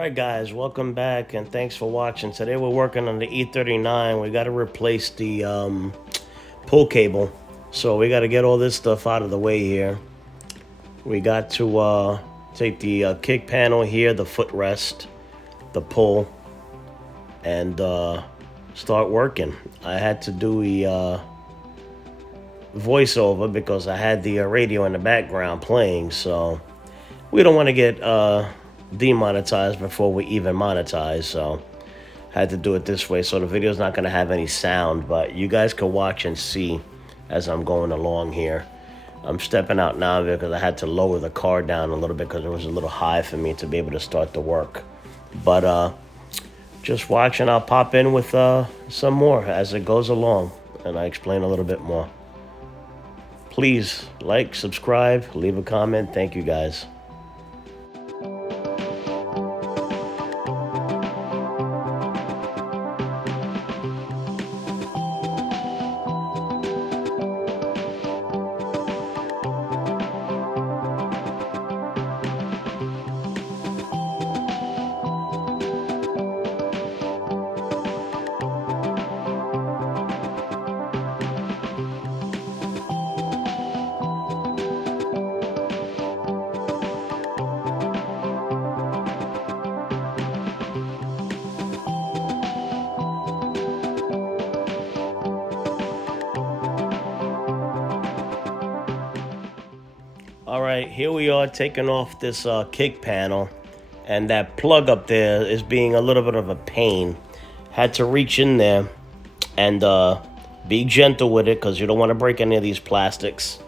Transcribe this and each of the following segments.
Alright guys, welcome back and thanks for watching. Today we're working on the E39. We got to replace the pull cable. So we got to get all this stuff out of the way here. We got to take the kick panel here, the footrest, the pull, and start working. I had to do a voiceover because I had the radio in the background playing, so we don't want to get demonetized before we even monetize, so had to do it this way. So the video's not going to have any sound, but you guys can watch and see as I'm going along here. I'm stepping out now because I had to lower the car down a little bit because it was a little high for me to be able to start the work. But just watch and I'll pop in with some more as it goes along and I explain a little bit more. Please like, subscribe, leave a comment. Thank you guys. All right, here we are taking off this kick panel, and that plug up there is being a little bit of a pain. Had to reach in there and be gentle with it because you don't want to break any of these plastics.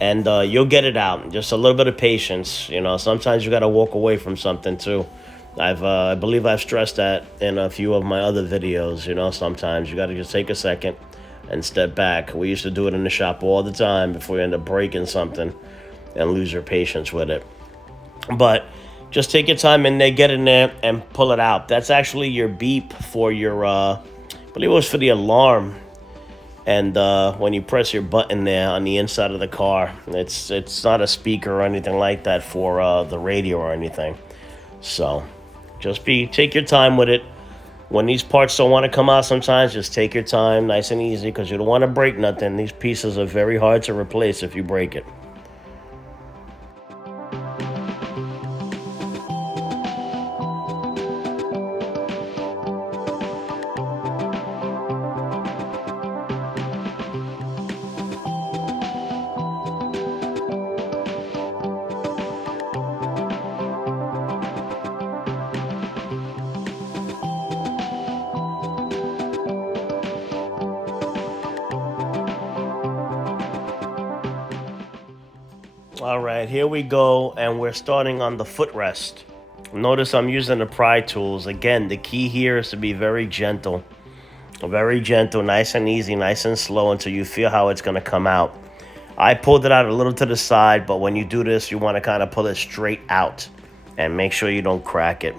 And you'll get it out. Just a little bit of patience. You know, sometimes you got to walk away from something too. I believe I've stressed that in a few of my other videos. You know, sometimes you got to just take a second and step back. We used to do it in the shop all the time before you end up breaking something and lose your patience with it. But just take your time in there, get in there, and pull it out. That's actually your beep for your, I believe it was for the alarm. And when you press your button there on the inside of the car, it's not a speaker or anything like that for the radio or anything. So just take your time with it. When these parts don't want to come out sometimes, just take your time, nice and easy, because you don't want to break nothing. These pieces are very hard to replace if you break it. All right, here we go, and we're starting on the footrest. Notice I'm using the pry tools. Again, the key here is to be very gentle, nice and easy, nice and slow until you feel how it's going to come out. I pulled it out a little to the side, but when you do this, you want to kind of pull it straight out and make sure you don't crack it.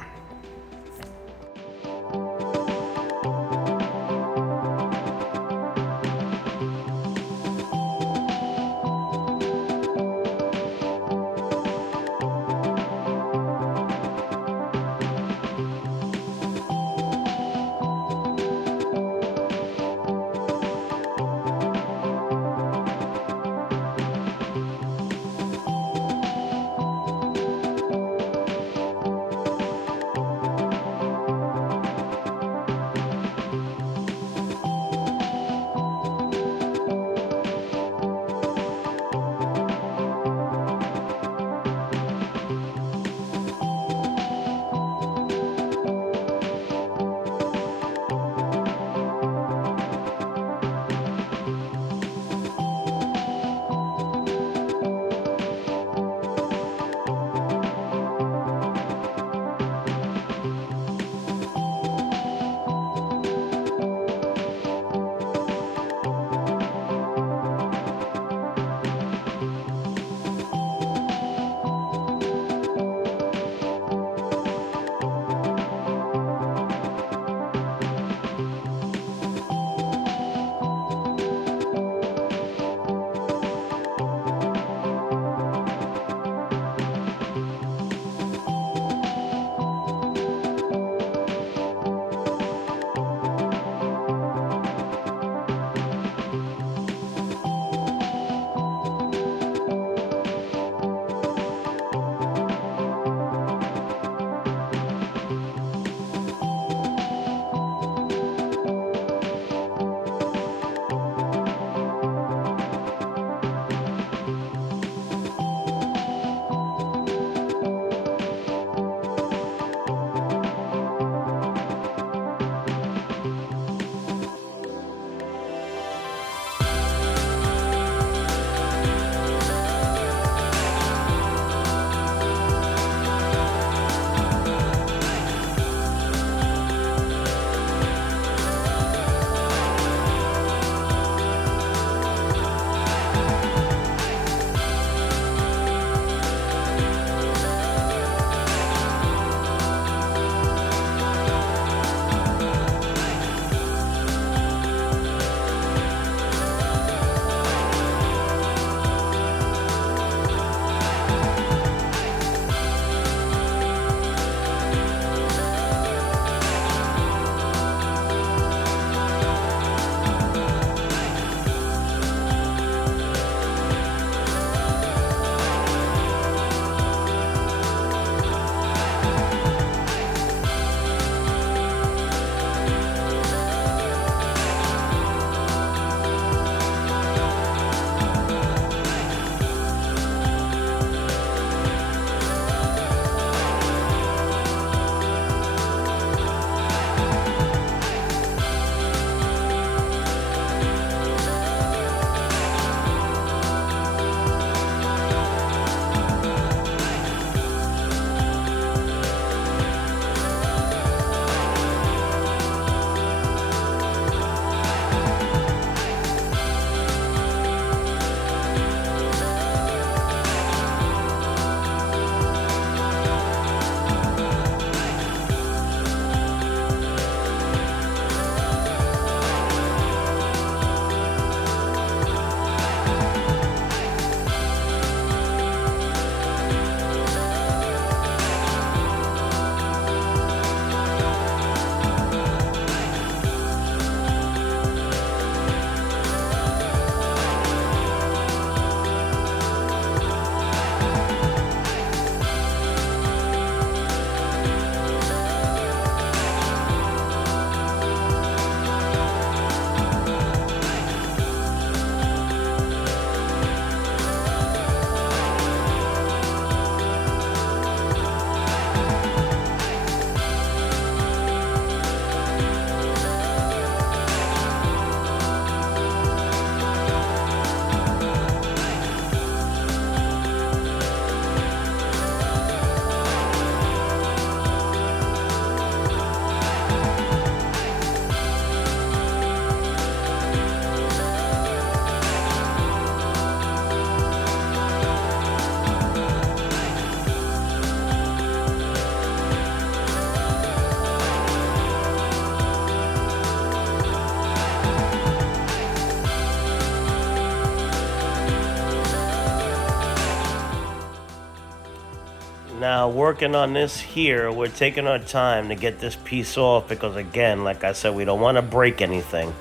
Now, working on this here, we're taking our time to get this piece off because, again, like I said, we don't want to break anything.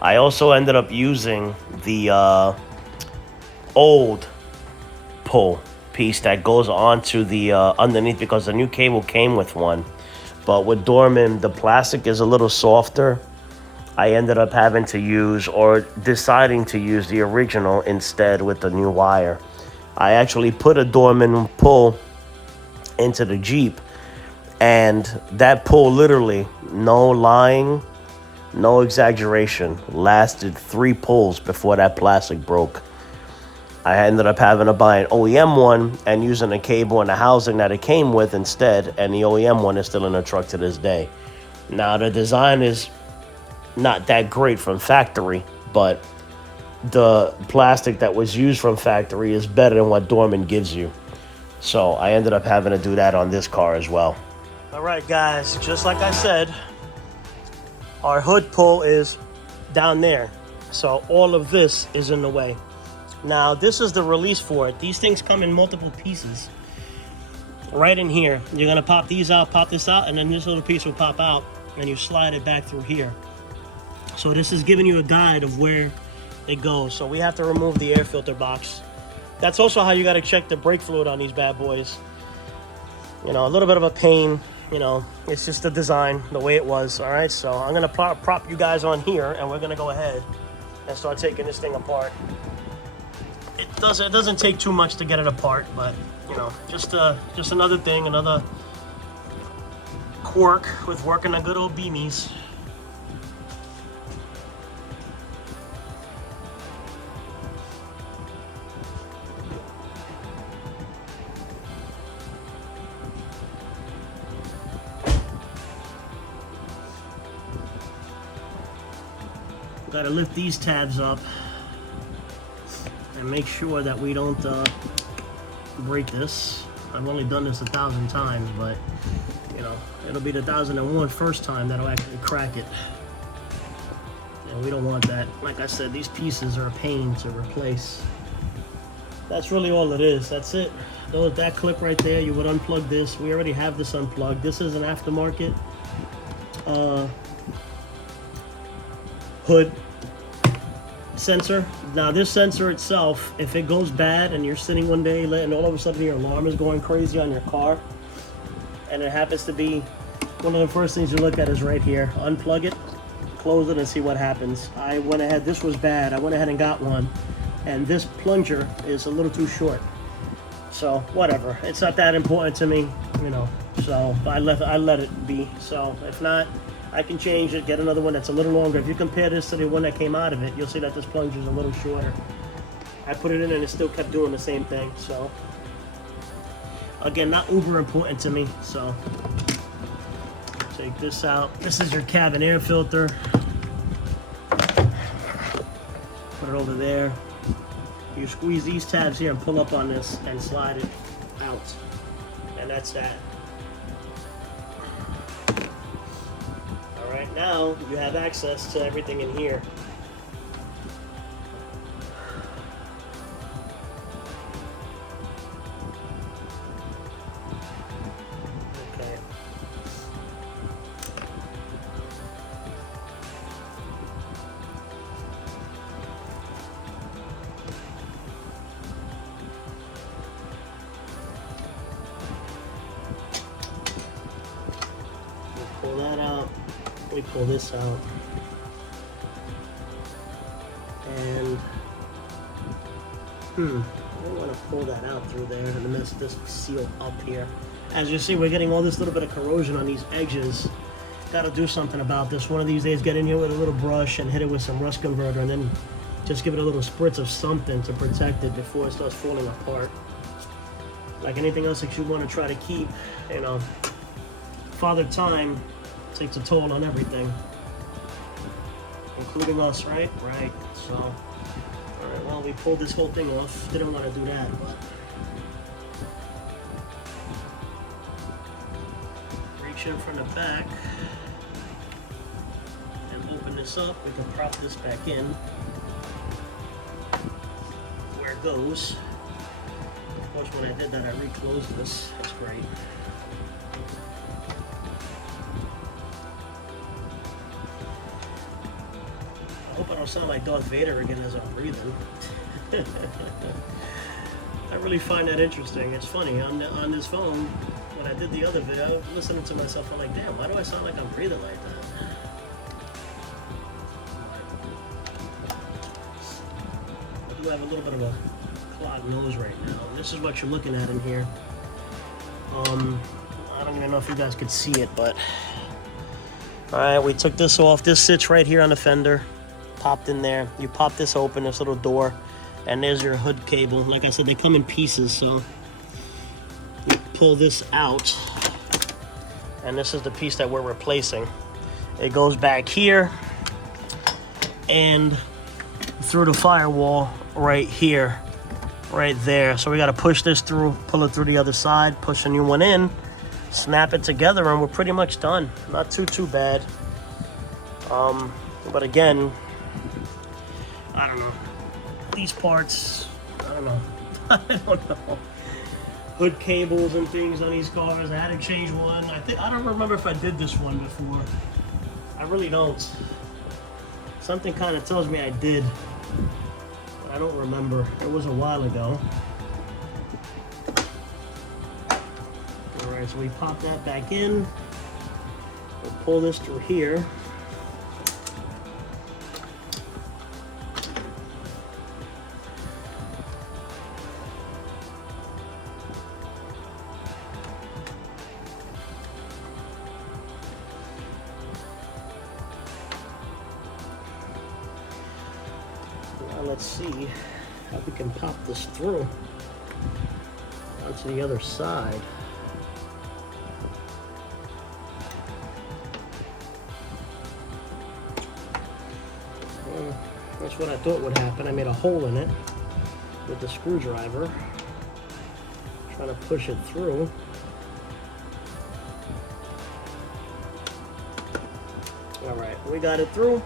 I also ended up using the old pull piece that goes onto the underneath because the new cable came with one. But with Dorman, the plastic is a little softer. I ended up having to use, or deciding to use, the original instead with the new wire. I actually put a Dorman pull into the Jeep, and that pull, literally, no lying, no exaggeration, lasted 3 pulls before that plastic broke. I ended up having to buy an OEM one and using a cable and the housing that it came with instead, and the OEM one is still in the truck to this day. Now, the design is not that great from factory, but the plastic that was used from factory is better than what Dorman gives you. So I ended up having to do that on this car as well. All right, guys, just like I said, our hood pull is down there. So all of this is in the way. Now, this is the release for it. These things come in multiple pieces. Right in here, you're gonna pop these out, pop this out, and then this little piece will pop out, and you slide it back through here. So this is giving you a guide of where it goes. So we have to remove the air filter box. That's also how you got to check the brake fluid on these bad boys. You know, a little bit of a pain. You know, it's just the design, the way it was. All right, so I'm gonna prop you guys on here, and we're gonna go ahead and start taking this thing apart. It doesn't take too much to get it apart, but you know, just another thing, another quirk with working on good old beamies. Got to lift these tabs up and make sure that we don't break this. I've only done this 1,000 times, but you know, it'll be the 1,001 first time that'll actually crack it. And we don't want that. Like I said, these pieces are a pain to replace. That's really all it is. That's it. That clip right there, you would unplug this. We already have this unplugged. This is an aftermarket hood sensor. Now this sensor itself, if it goes bad and you're sitting one day and all of a sudden your alarm is going crazy on your car, and it happens to be, one of the first things you look at is right here. Unplug it, close it, and see what happens. I went ahead, this was bad, I went ahead and got one, and this plunger is a little too short. So whatever, it's not that important to me, you know, so I let it be. So if not, I can change it, get another one that's a little longer. If you compare this to the one that came out of it, you'll see that this plunger is a little shorter. I put it in and it still kept doing the same thing. So again, not uber important to me. So take this out. This is your cabin air filter. Put it over there. You squeeze these tabs here and pull up on this and slide it out. And that's that. Right now, you have access to everything in here. Okay. Pull that out. We pull this out, and I don't want to pull that out through there and mess this seal up here. As you see, we're getting all this little bit of corrosion on these edges. Got to do something about this. One of these days, get in here with a little brush and hit it with some rust converter, and then just give it a little spritz of something to protect it before it starts falling apart. Like anything else that you want to try to keep, you know, Father Time takes a toll on everything, including us, right? Right. So, all right. Well, we pulled this whole thing off. Didn't want to do that, but reach in from the back and open this up. We can prop this back in where it goes. course, when I did that, I reclosed this. That's great. I hope I don't sound like Darth Vader again as I'm breathing. I really find that interesting. It's funny, on this phone, when I did the other video, I was listening to myself, I'm like, damn, why do I sound like I'm breathing like that? I do have a little bit of a clogged nose right now. This is what you're looking at in here. I don't even know if you guys could see it, but alright, we took this off. This sits right here on the fender, popped in there. You pop this open, this little door, and there's your hood cable. Like I said, they come in pieces, so you pull this out, and this is the piece that we're replacing. It goes back here and through the firewall right here, right there. So we got to push this through, pull it through the other side, push a new one in, snap it together, and we're pretty much done. Not too bad. But again, I don't know. These parts, I don't know. I don't know. Hood cables and things on these cars. I had to change one. I don't remember if I did this one before. I really don't. Something kind of tells me I did, but I don't remember. It was a while ago. All right, so we pop that back in. We'll pull this through here. Let's see how we can pop this through onto the other side. Well, that's what I thought would happen. I made a hole in it with the screwdriver, trying to push it through. All right, we got it through.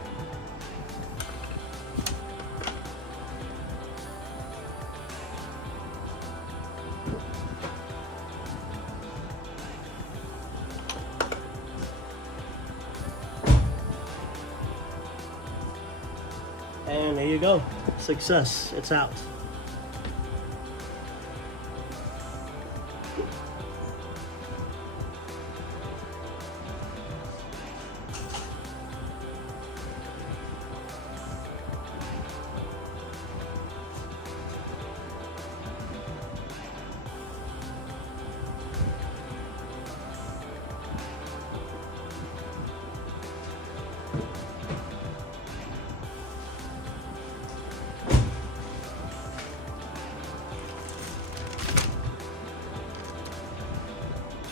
And there you go. Success. It's out.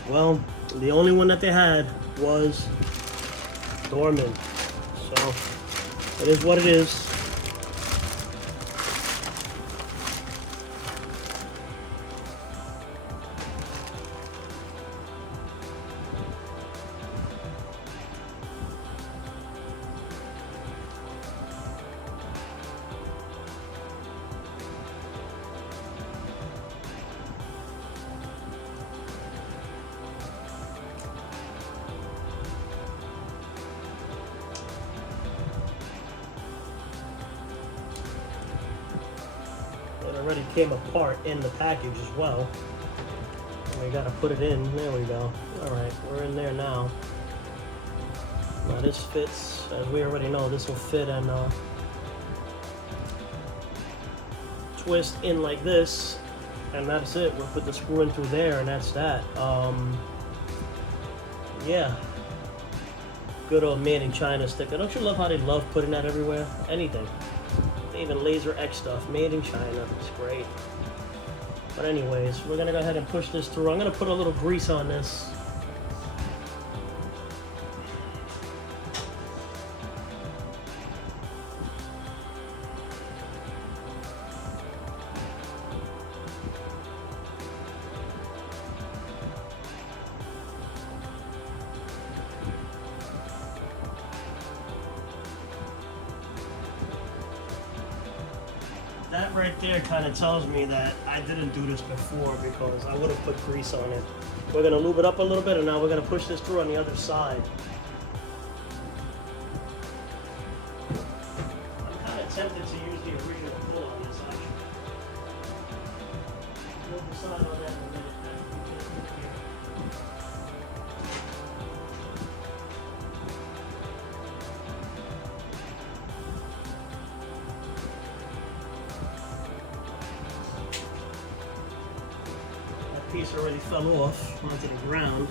Well, the only one that they had was dormant, so it is what it is. Already came apart in the package as well. And we gotta put it in. There we go. Alright, we're in there now. Now this fits, as we already know, this will fit and twist in like this, and that's it. We'll put the screw in through there, and that's that. Yeah. Good old made in China sticker. Don't you love how they love putting that everywhere? Anything. Even Laser X stuff, made in China. It's great. But anyways, we're gonna go ahead and push this through. I'm gonna put a little grease on this. That right there kind of tells me that I didn't do this before because I would have put grease on it. We're gonna lube it up a little bit, and now we're gonna push this through on the other side. I'm kind of tempted to use the original pull on this actually. We'll decide on that in a minute. Piece already fell off onto the ground.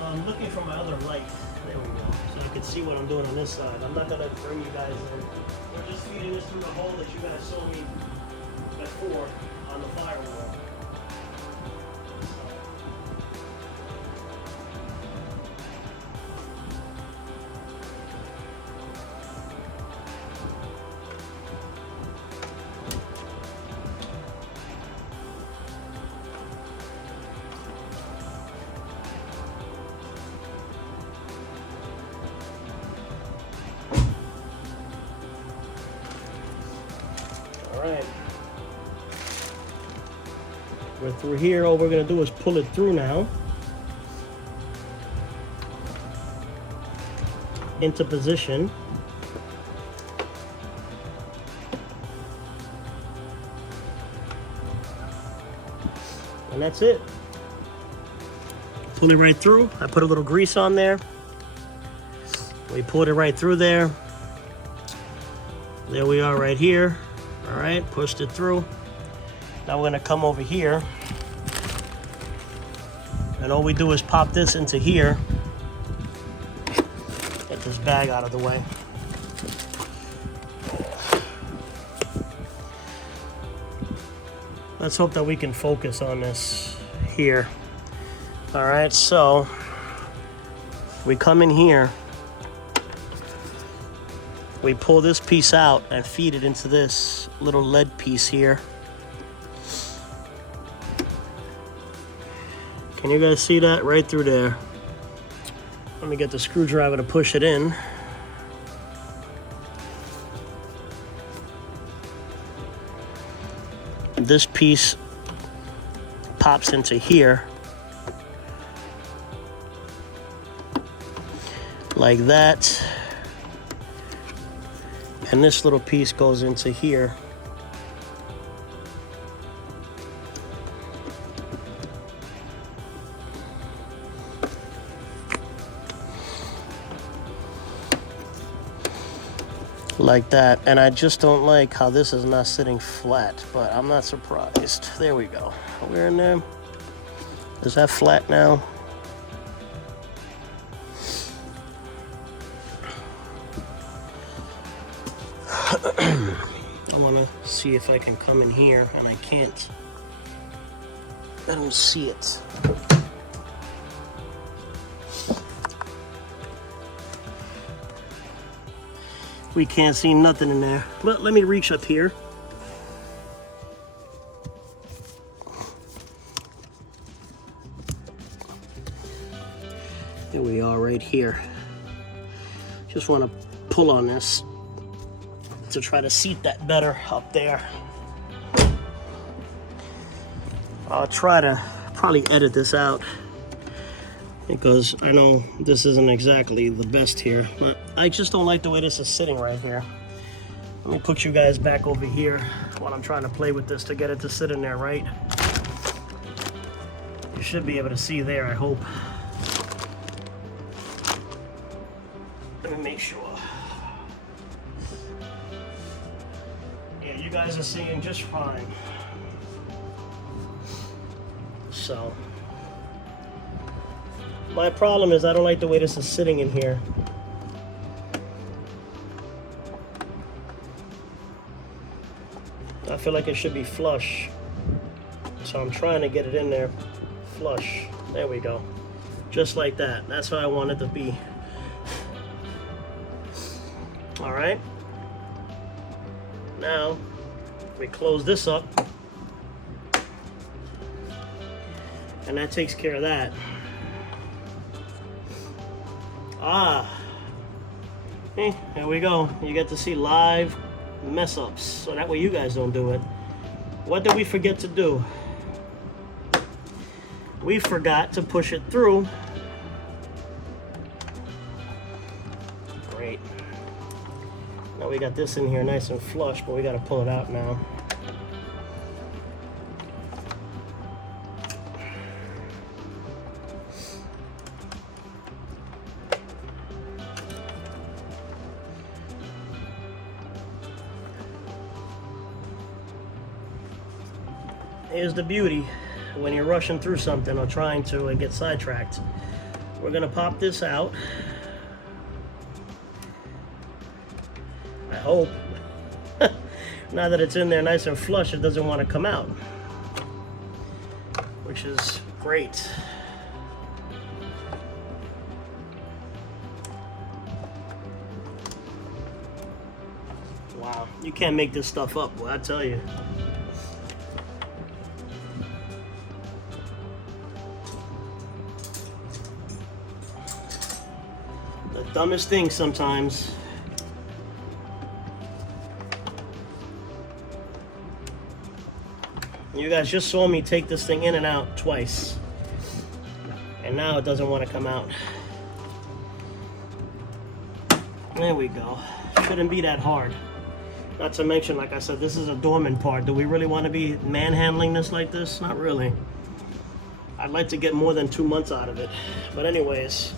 I'm looking for my other light. There we go. So I can see what I'm doing on this side. I'm not going to bring you guys in. We're just feeding this through the hole that you guys saw me before on the firewall. Alright, we're through here. All we're going to do is pull it through now into position. And that's it. Pull it right through. I put a little grease on there. We pulled it right through there. There we are right here. All right, pushed it through. Now we're gonna come over here, and all we do is pop this into here. Get this bag out of the way. Let's hope that we can focus on this here. All right, so we come in here, we pull this piece out and feed it into this little lead piece here. Can you guys see that right through there? Let me get the screwdriver to push it in. This piece pops into here like that. And this little piece goes into here. Like that. And I just don't like how this is not sitting flat, but I'm not surprised. There we go. We're in there. Is that flat now? I want to see if I can come in here, and I can't. I don't see it. We can't see nothing in there. But let me reach up here. Here we are right here. Just want to pull on this to try to seat that better up there. I'll try to probably edit this out because I know this isn't exactly the best here, but I just don't like the way this is sitting right here. Let me put you guys back over here while I'm trying to play with this to get it to sit in there right. You should be able to see there, I hope. Let me make sure. Yeah, you guys are seeing just fine. So, my problem is I don't like the way this is sitting in here. I feel like it should be flush. So I'm trying to get it in there flush. There we go. Just like that. That's how I want it to be. All right. Now, we close this up. And that takes care of that. Ah. Hey, there we go. You get to see live mess ups, so that way you guys don't do it. What did we forget to do? We forgot to push it through. Great. Now we got this in here nice and flush, but we got to pull it out now. Here's the beauty when you're rushing through something or trying to and get sidetracked. We're gonna pop this out. I hope. Now that it's in there nice and flush, it doesn't want to come out, which is great. Wow, you can't make this stuff up, boy, I tell you. The dumbest thing sometimes. You guys just saw me take this thing in and out twice, and now it doesn't want to come out. There we go. Shouldn't be that hard. Not to mention, like I said, this is a dormant part. Do we really want to be manhandling this like this? Not really. I'd like to get more than 2 months out of it. But anyways,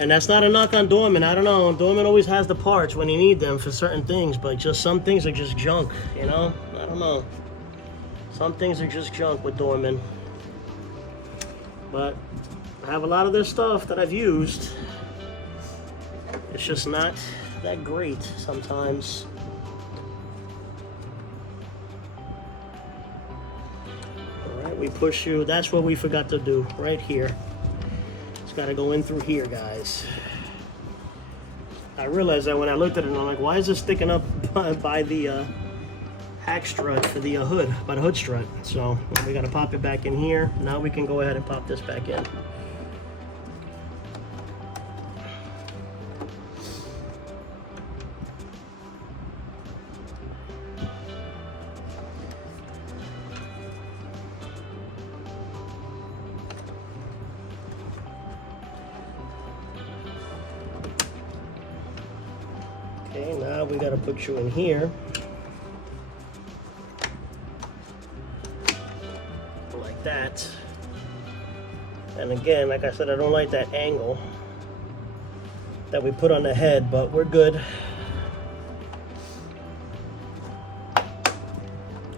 and that's not a knock on Dorman. I don't know. Dorman always has the parts when you need them for certain things, but just some things are just junk, you know? I don't know. Some things are just junk with Dorman. But I have a lot of this stuff that I've used. It's just not that great sometimes. All right, we push you. That's what we forgot to do right here. It's got to go in through here, guys. I realized that when I looked at it, and I'm like, why is this sticking up by the hack strut for the hood, by the hood strut? So we got to pop it back in here. Now we can go ahead and pop this back in. Okay, now we got to put you in here. Like that. And again, like I said, I don't like that angle that we put on the head, but we're good.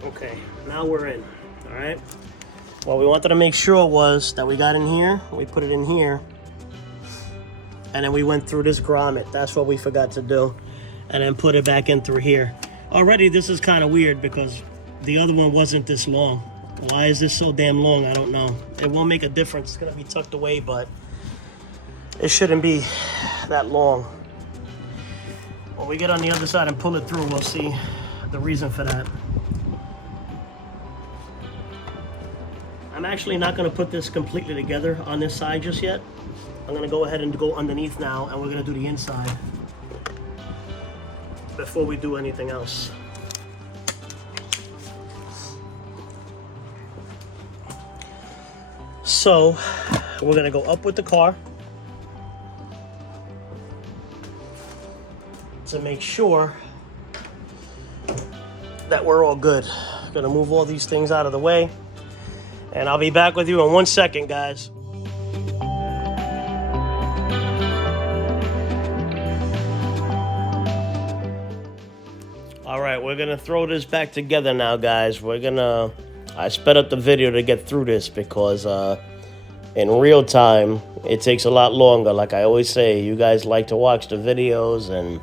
Okay, now we're in. All right. What we wanted to make sure was that we got in here, we put it in here, and then we went through this grommet. That's what we forgot to do. And then put it back in through here. Already this is kind of weird because the other one wasn't this long. Why is this so damn long? I don't know. It won't make a difference. It's gonna be tucked away, but it shouldn't be that long. When we get on the other side and pull it through, we'll see the reason for that. I'm actually not gonna put this completely together on this side just yet. I'm gonna go ahead and go underneath now, and we're gonna do the inside before we do anything else. So we're gonna go up with the car to make sure that we're all good. Gonna move all these things out of the way, and I'll be back with you in 1 second, guys. All right, we're gonna throw this back together now, guys. I sped up the video to get through this because in real time, it takes a lot longer. Like I always say, you guys like to watch the videos and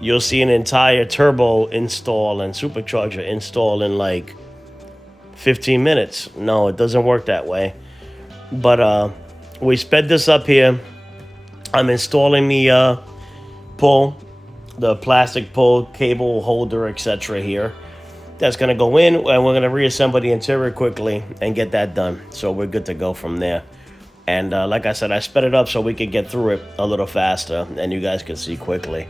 you'll see an entire turbo install and supercharger install in like 15 minutes. No, it doesn't work that way. But we sped this up here. I'm installing the plastic pull, cable holder, etc. here. That's going to go in, and we're going to reassemble the interior quickly and get that done. So we're good to go from there. And like I said, I sped it up so we could get through it a little faster and you guys can see quickly.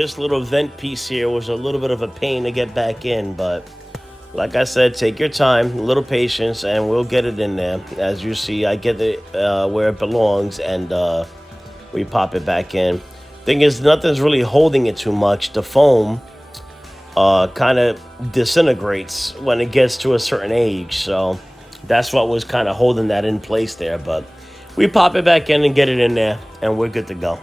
this little vent piece here was a little bit of a pain to get back in, but like I said, take your time, a little patience, and we'll get it in there. As you see, I get it where it belongs, and we pop it back in. Thing is, nothing's really holding it too much. The foam kind of disintegrates when it gets to a certain age, so that's what was kind of holding that in place there. But we pop it back in and get it in there, and we're good to go.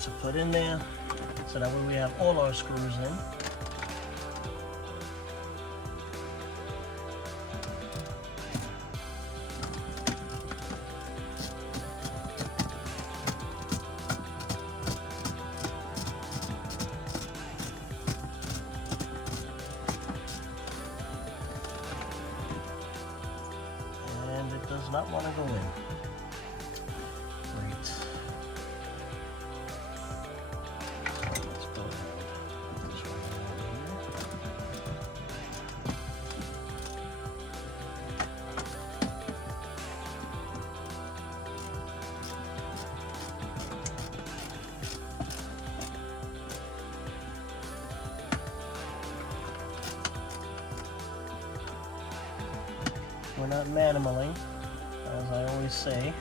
To put in there, so that way we have all our screws in. And it does not want to go in. We're not manimaling, as I always say.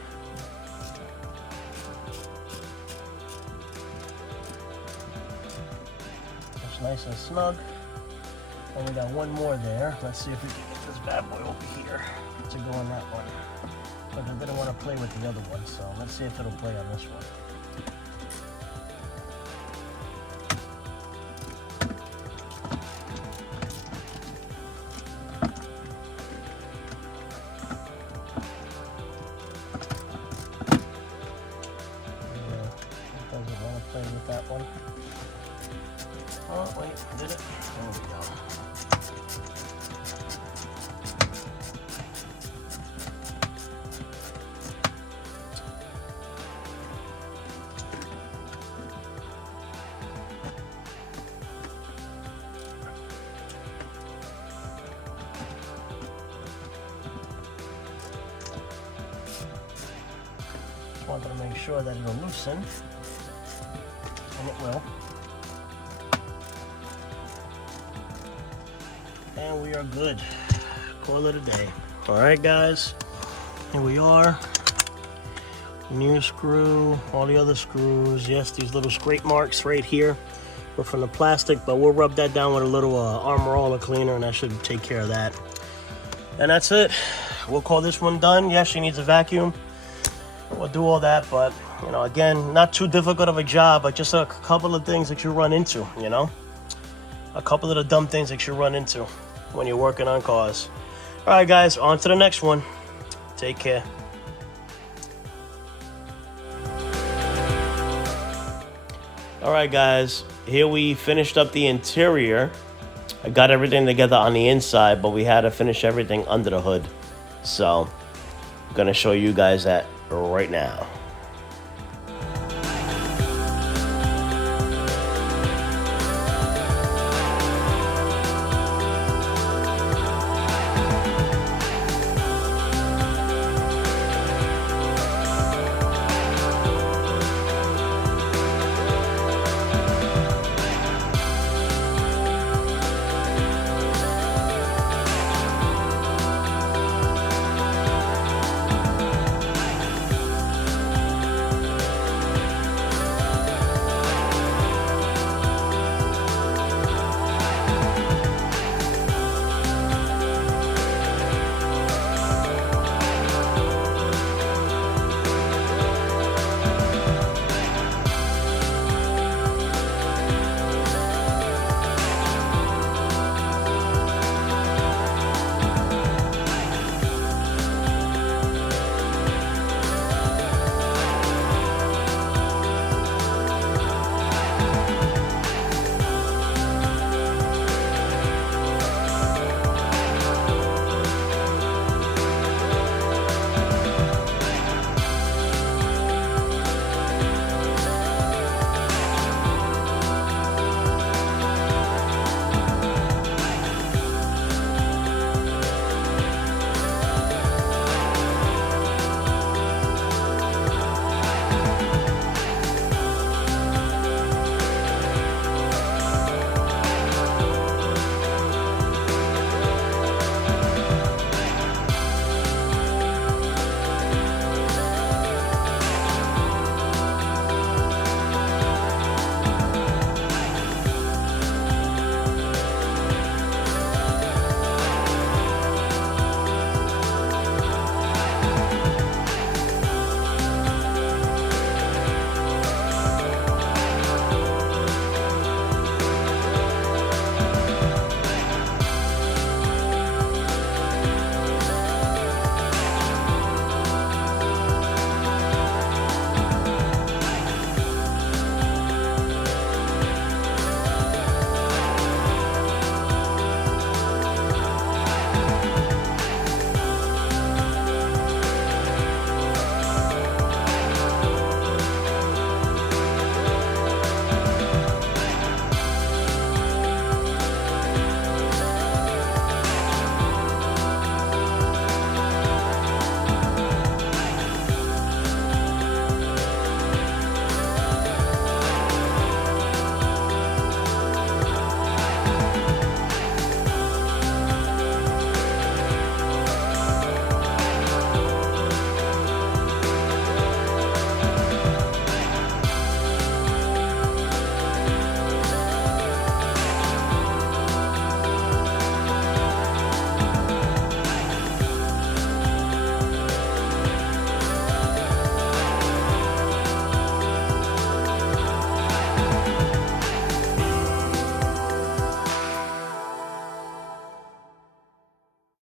It's nice and snug. And we got one more there. Let's see if we can get this bad boy over here to go on that one. But I didn't want to play with the other one, so let's see if it'll play on this one. It doesn't want to play with that one. Oh, wait, did it? There we go. Just wanted to make sure that it'll loosen, and it will. And we are good. Call it a day. All right, guys, here we are. New screw, all the other screws. Yes, these little scrape marks right here were from the plastic, but we'll rub that down with a little Armor All cleaner, and that should take care of that. And that's it. We'll call this one done. Yes, she needs a vacuum. We'll do all that, but you know, again, not too difficult of a job, but just a couple of things that you run into, you know, a couple of the dumb things that you run into when you're working on cars. All right, guys, on to the next one. Take care. All right, guys, here we finished up the interior. I got everything together on the inside, but we had to finish everything under the hood. So I'm gonna show you guys that right now.